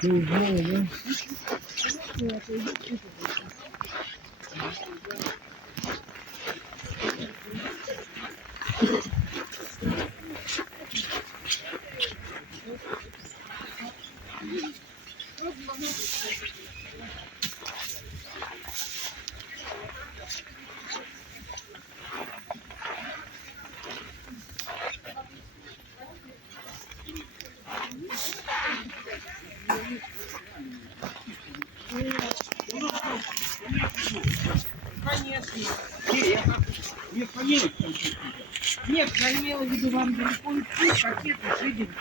Ты узнала, да? Конечно. Нет, поедет. Нет, я имела в виду вам далеко идти, пакеты жидим.